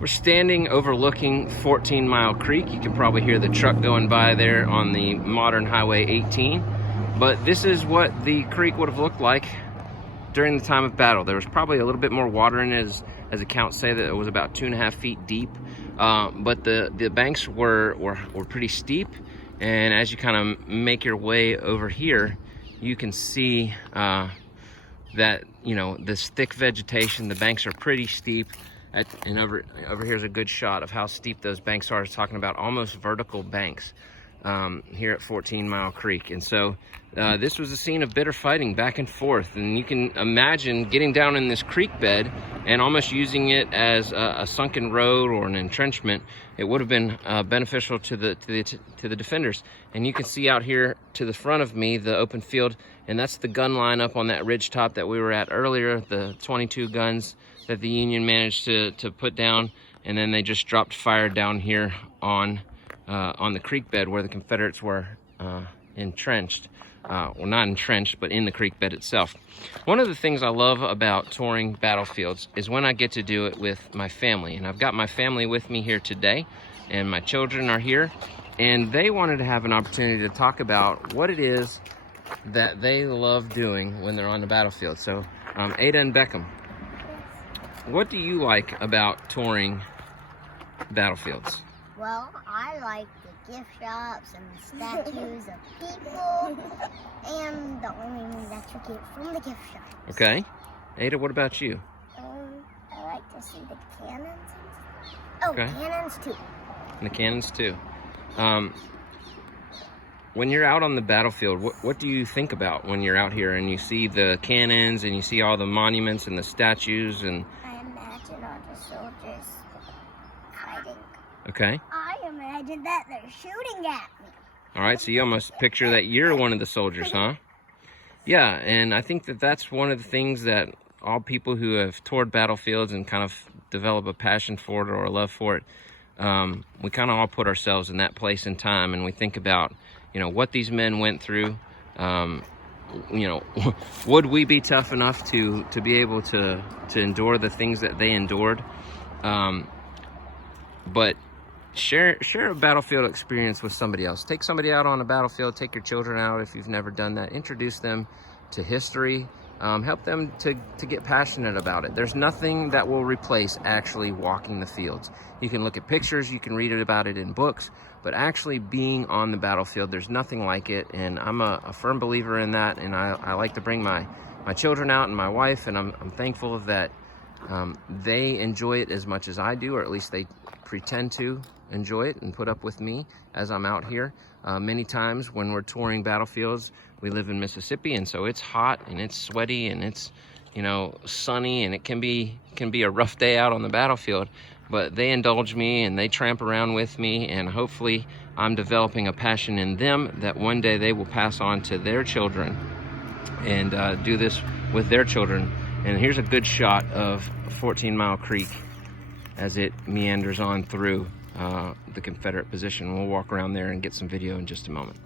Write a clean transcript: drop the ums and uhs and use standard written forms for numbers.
We're standing overlooking 14-Mile Creek. You can probably hear the truck going by there on the modern Highway 18. But this is what the creek would have looked like during the time of battle. There was probably a little bit more water in it, as accounts say that it was about 2.5 feet deep. But the banks were pretty steep. And as you kind of make your way over here, you can see that, you know, this thick vegetation, the banks are pretty steep. And over here's a good shot of how steep those banks are. It's talking about almost vertical banks here at 14-Mile Creek. And so this was a scene of bitter fighting back and forth. And you can imagine getting down in this creek bed and almost using it as a sunken road or an entrenchment. It would have been beneficial to the defenders. And you can see out here to the front of me the open field, and that's the gun line up on that ridge top that we were at earlier, the 22 guns that the Union managed to put down, and then they just dropped fire down here on the creek bed where the Confederates were entrenched. Well, not entrenched, but in the creek bed itself. One of the things I love about touring battlefields is when I get to do it with my family. And I've got my family with me here today, and my children are here, and they wanted to have an opportunity to talk about what it is that they love doing when they're on the battlefield. So, Ada and Beckham, what do you like about touring battlefields? Well, I like the gift shops and the statues of people and the ornaments that you get from the gift shops. Okay. Ada, what about you? I like to see the cannons. Oh, okay. Cannons too. And the cannons too. When you're out on the battlefield, what do you think about when you're out here and you see the cannons and you see all the monuments and the statues? And I imagine all the soldiers fighting. Okay. I imagine that they're shooting at me. All right, so you almost picture that you're one of the soldiers, huh? Yeah, and I think that that's one of the things that all people who have toured battlefields and kind of develop a passion for it or a love for it, we kind of all put ourselves in that place and time, and we think about, you know, what these men went through. You know, would we be tough enough to be able to endure the things that they endured? But share a battlefield experience with somebody else. Take somebody out on a battlefield. Take your children out if you've never done that. Introduce them to history. Help them to get passionate about it. There's nothing that will replace actually walking the fields. You can look at pictures, you can read about it in books, but actually being on the battlefield, there's nothing like it. And I'm a firm believer in that. And I like to bring my children out and my wife, and I'm thankful that they enjoy it as much as I do, or at least they pretend to enjoy it and put up with me as I'm out here. Many times when we're touring battlefields, we live in Mississippi, and so it's hot and it's sweaty and it's, you know, sunny, and it can be a rough day out on the battlefield. But they indulge me and they tramp around with me, and hopefully I'm developing a passion in them that one day they will pass on to their children and do this with their children. And here's a good shot of 14-Mile Creek as it meanders on through the Confederate position. We'll walk around there and get some video in just a moment.